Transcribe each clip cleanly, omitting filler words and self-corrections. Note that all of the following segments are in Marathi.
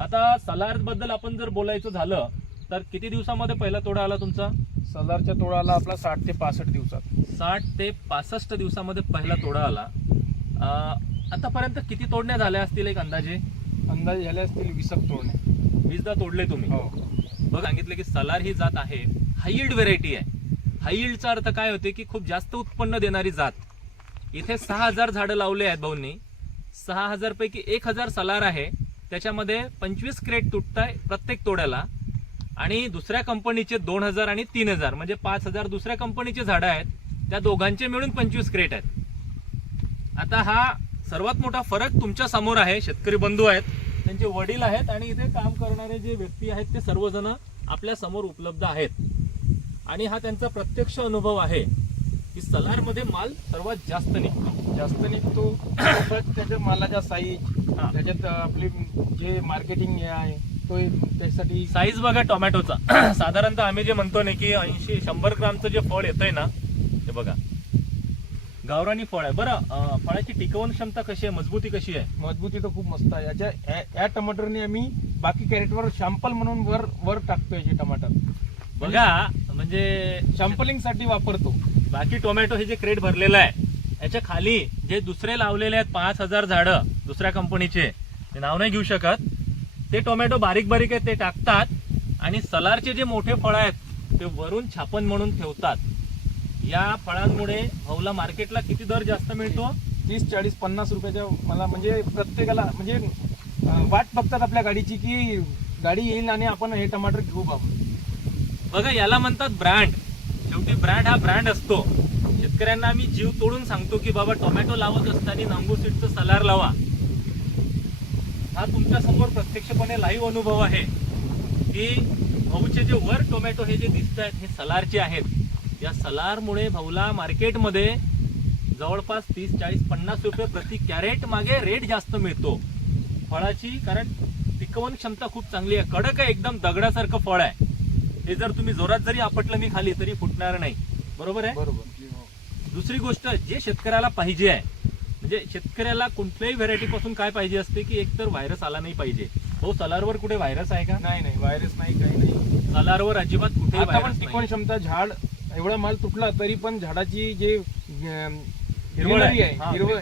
आता सलार बद्दल आपण जर बोलायचं झालं तर किती दिवसामध्ये पहिला तोडा आला तुमचा? सलारच्या तोडाला आपला 60 ते 65 दिवसात. 60 ते 65 दिवसामध्ये पहिला तोडा आला. आतापर्यंत किती तोडण्या झाल्या असतील एक अंदाजे? अंदाजे झाले असतील 20 तोडणे. 20दा तोडले तुम्ही. हो. बघ सांगितलं की सलार ही जात आहे हाय यील्ड व्हेरायटी आहे. हाय यील्डचा अर्थ काय होते की खूप जास्त उत्पन्न देणारी जात. इथे 6000 झाडं लावले आहेत भाऊंनी. 6000 पैकी 1000 सलार आहे. त्याच्यामध्ये 25 क्रेट तुटताय प्रत्येक तोड्याला. आणि दुसऱ्या कंपनीचे 2000 आणि 3000 म्हणजे 5000 दुसऱ्या कंपनीचे झाडं आहेत. त्या दोघांचे मिळून 25 क्रेट आहेत. आता हा सर्वात मोठा फरक तुमच्या समोर आहे. शेतकरी बंधू आहेत, त्यांचे वडील आहेत आणि इथे काम करणारे जे व्यक्ती आहेत ते सर्वजण आपल्या समोर उपलब्ध आहेत. आणि हा त्यांचा प्रत्यक्ष अनुभव आहे की सलार मध्ये माल सर्वात जास्त निघतो. त्याच्या मालाच्या साईज, त्याच्यात आपली जे मार्केटिंग आहे तो त्यासाठी साईज बघा टोमॅटोचा. साधारणतः आम्ही जे म्हणतो ना की 80-100 ग्रामचं जे फळ येतंय ना ते बघा गावरानी फळ आहे. बरं, फळाची टिकवण क्षमता कशी आहे, मजबूती कशी आहे? मजबूती तर खूप मस्त आहे. या टमाटरने आम्ही बाकी कॅरेटवर शॅम्पल म्हणून वर टाकतोय हे टमाटर. बघा म्हणजे शॅम्पलिंग साठी वापरतो. बाकी टोमॅटो हे जे क्रेट भरलेलं आहे याच्या खाली जे दुसरे लावलेले आहेत 5000 झाडं दुसऱ्या कंपनीचे, ते नाव नाही घेऊ शकत, ते टोमॅटो बारीक बारीक आहेत ते टाकतात आणि सलारचे जे मोठे फळ आहेत ते वरून छापण म्हणून ठेवतात. या फळांमुळे भाऊला मार्केटला किती दर जास्त मिळतो? 30, 40, 50 रुपयाच्या. मला म्हणजे प्रत्येकाला म्हणजे वाट बघतात आपल्या गाडीची की गाडी येईल आणि आपण हे टमाटर घेऊ बाबा. बघा याला म्हणतात ब्रँड. शेवटी ब्रँड हा ब्रँड असतो. शेतकऱ्यांना आम्ही जीव तोडून सांगतो की बाबा टोमॅटो लावत असताना नांगू सीडचं सलार लावा. हा तुमच्या समोर प्रत्यक्षपणे लाईव्ह अनुभव आहे की भाऊचे जे वर टोमॅटो हे जे दिसत आहेत हे सलारचे आहेत. या सलारमुळे भाऊला मार्केटमध्ये जवळपास 30, 40, 50 रुपये प्रति कॅरेट मागे रेट जास्त मिळतो फळाची. कारण टिकवण क्षमता खूप चांगली आहे. कडक आहे, एकदम दगडासारखं फळ आहे. हे जर तुम्ही जोरात जरी आपटलं मी खाली तरी फुटणार नाही. बरोबर आहे? बरोबर. दुसरी गोष्ट जे शेतकऱ्याला पाहिजे आहे, म्हणजे शेतकऱ्याला कुठल्याही व्हेरायटी पासून काय पाहिजे असते की एकतर व्हायरस आला नाही पाहिजे. हो, सलारवर कुठे व्हायरस आहे का? नाही, व्हायरस नाही, काही नाही. सलारवर अजिबात कुठे आता पण टिकवण क्षमता, झाड एवढा माल तुटला तरी पण झाडाची जे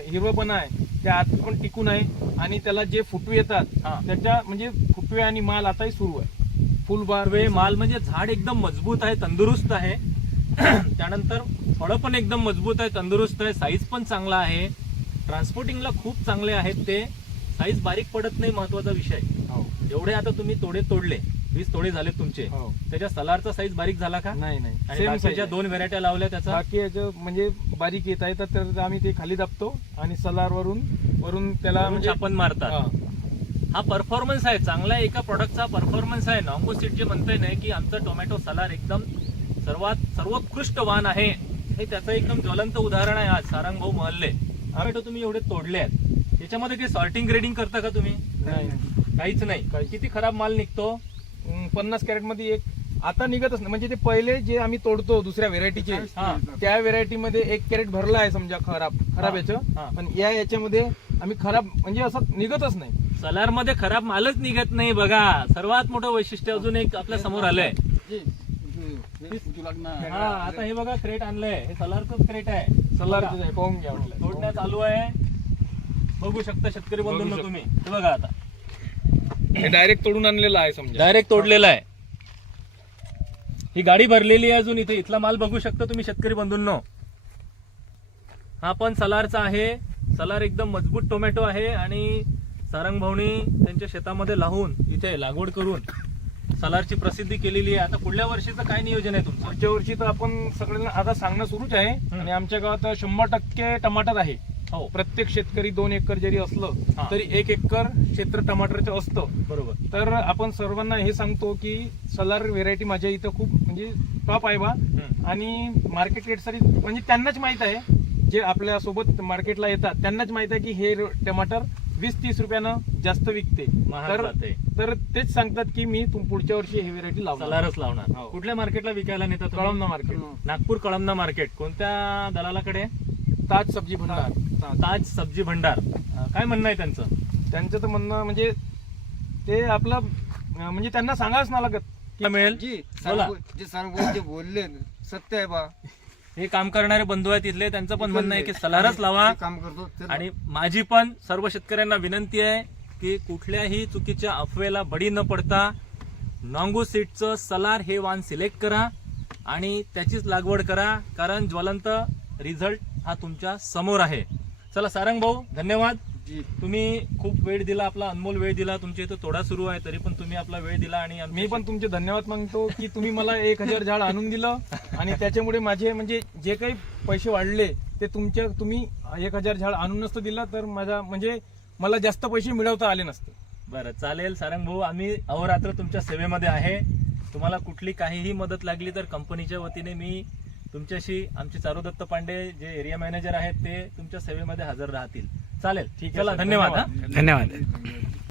हिरवपणा आहे त्या आत पण टिकून आहे. आणि त्याला जे फुटवे येतात त्याच्या म्हणजे फुटवे आणि माल आताही सुरू आहे. फुलबार माल म्हणजे झाड एकदम मजबूत आहे, तंदुरुस्त आहे. त्यानंतर फळं पण एकदम मजबूत आहे, तंदुरुस्त आहे. साईज पण चांगला आहे. ट्रान्सपोर्टिंगला खूप चांगले आहेत ते. साईज बारीक पडत नाही, महत्वाचा विषय. एवढे आता तुम्ही तोडले 20 तोडे झाले तुमचे. त्याच्या सलारचा साईज बारीक झाला का? नाही. आणि बाकीच्या 2 व्हेरायट्या लावल्या त्याचा बाकी म्हणजे बारीक येत आहे तर आम्ही ते खाली दाबतो आणि सलार वरून त्याला म्हणजे छापण मारतात. हा परफॉर्मन्स आहे चांगला. एका प्रोडक्टचा परफॉर्मन्स आहे. नांगो सीड जे म्हणतोय नाही की आमचं टोमॅटो सलार एकदम सर्वोत्कृष्ट वाण आहे, हे त्याचं एकदम ज्वलंत उदाहरण आहे. आज सारंग भाऊ महल्ले टोमॅटो तुम्ही एवढे तोडले आहेत, त्याच्यामध्ये काही सॉर्टिंग ग्रेडिंग करता का तुम्ही? नाही, काहीच नाही. किती खराब माल निघतो? 50 कॅरेट मध्ये एक आता निघतच नाही. म्हणजे ते पहिले जे आम्ही तोडतो दुसऱ्या व्हेरायटीचे त्या व्हेरायटीमध्ये 1 कॅरेट भरला आहे समजा खराब याचं. पण याच्यामध्ये आम्ही खराब म्हणजे असं निघतच नाही. सलार मध्ये खराब मालच निघत नाही. बघा सर्वात मोठं वैशिष्ट्य अजून एक आपल्या समोर आलंय. आता हे बघा क्रेट आणलंय, हे सलारचंच क्रेट आहे. सलारच आहे, पाहून घ्या. तोडण्या चालू आहे, बघू शकता शेतकरी बंधूंना तुम्ही. हे बघा आता हे डायरेक्ट तोडून आणलेलं आहे समजा, डायरेक्ट तोडलेलं आहे. ही गाडी भरलेली आहे अजून. इथला माल बघू शकता तुम्ही शेतकरी बंधूंनो. हा पण सलारचा आहे. सलार एकदम मजबूत टोमॅटो आहे आणि सारंग भाऊनी त्यांच्या शेतामध्ये लावून इथे लागवड करून सलारची प्रसिद्धी केलेली आहे. आता पुढल्या वर्षीचं काय नियोजन आहे तुमचं? पुढच्या वर्षी तर आपण सगळ्यांना आता सांगणं सुरूच आहे. आणि आमच्या गावात 100% टमाटर आहे. हो, प्रत्येक शेतकरी 2 एकर जरी असलं तरी 1 एकर क्षेत्र टमाटरचं असतं. बरोबर. तर आपण सर्वांना हे सांगतो की सलार व्हेरायटी माझ्या इथं खूप म्हणजे टॉप आहे बा. आणि मार्केट रेटसाठी म्हणजे त्यांनाच माहित आहे, जे आपल्या सोबत मार्केटला येतात त्यांनाच माहित आहे की हे टमाटर 20-30 रुपयानं जास्त विकते. तर तेच सांगतात की मी पुढच्या वर्षी हे व्हेरायटी लावणार, सलारच लावणार. कुठल्या मार्केटला विकायला नेतात? कळमना मार्केट. नागपूर कळमना मार्केट. कोणत्या दलालाकडे? ताज सब्जी भंडार. ताज सब्जी भंडार. काय म्हणणं आहे त्यांचं? तर म्हणणं म्हणजे ते आपलं म्हणजे त्यांना सांगावंच नाही लागत की मिळेल जी बोला. जे सर्व जे बोलले सत्य आहे बा. हे काम करणारे बंधू आहेत तिथले, त्यांचं पण म्हणणं आहे की सलारच लावा. जे काम करतो ते आणि माझी पण सर्व शेतकऱ्यांना विनंती आहे की कुठल्याही चुकीच्या अफवेला बळी न पडता नांगू सीडचं सलार हे वाण सिलेक्ट करा आणि त्याचीच लागवड करा, कारण ज्वलंत रिझल्ट हा तुमच्या समोर आहे. चला सारंग भाऊ, धन्यवाद. जी तुम्ही खूप वेळ दिला, आपला अनमोल वेळ दिला. तुमच्या इथं तोडा सुरू आहे तरी पण तुम्ही आपला वेळ दिला आणि मी पण तुमचे धन्यवाद मागतो की तुम्ही मला 1000 झाड आणून दिलं आणि त्याच्यामुळे माझे म्हणजे जे काही पैसे वाढले ते तुम्ही 1000 झाड आणून नसतं दिलं तर माझा म्हणजे मला जास्त पैसे मिळवता आले नसते. बरं चालेल सारंग भाऊ, आम्ही अहोरात्र तुमच्या सेवेमध्ये आहे. तुम्हाला कुठली काहीही मदत लागली तर कंपनीच्या वतीने मी तुमच्याशी, आमचे चारुदत्त पांडे जे एरिया मॅनेजर आहेत ते तुमच्या सेवेमध्ये हजर राहतील. चालेल, ठीक आहे, चला सर. धन्यवाद. धन्यवाद. हा. धन्यवाद.